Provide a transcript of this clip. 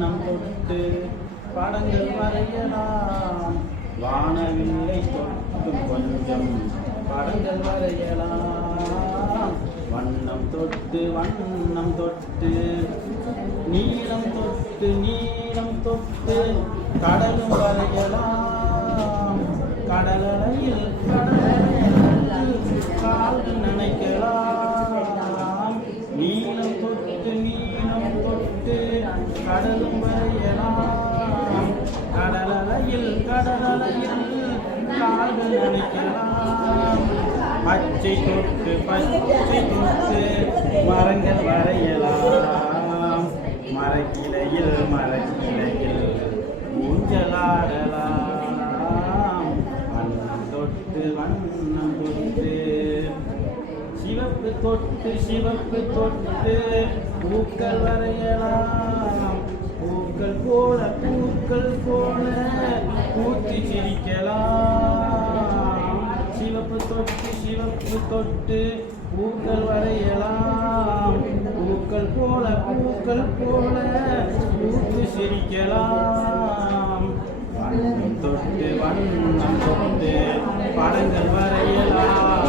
வண்ணம் தொட்டு படங்கள் வரையலாம். வானவில்லை தொட்டு கொஞ்சம் படங்கள் வரையலாம். வண்ணம் தொட்டு வண்ணம் தொட்டு நீளம் தொட்டு நீளம் தொட்டு கடலும் வரையலாம். கடலையில் கால்கள் நினைக்கலாம். நீளம் தொட்டு நீளம் தொட்டு கடலும் வரையலாம். கடலையில் கால்கள் நினைக்கலாம். பச்சை தொட்டு மரங்கள் வரையலாம். மரக்கிளையில் ஊஞ்சலாடலாம். வண்ணம் தொட்டு சிவப்பு தொட்டு பூக்கள் வரையலாம். பூக்கள் போல பூத்தி சிரிக்கலாம். சிவப்பு தொட்டு பூக்கள் வரையலாம். பூக்கள் போல பூத்து சிரிக்கலாம். வண்ணம் தொட்டு படங்கள் வரையலாம்.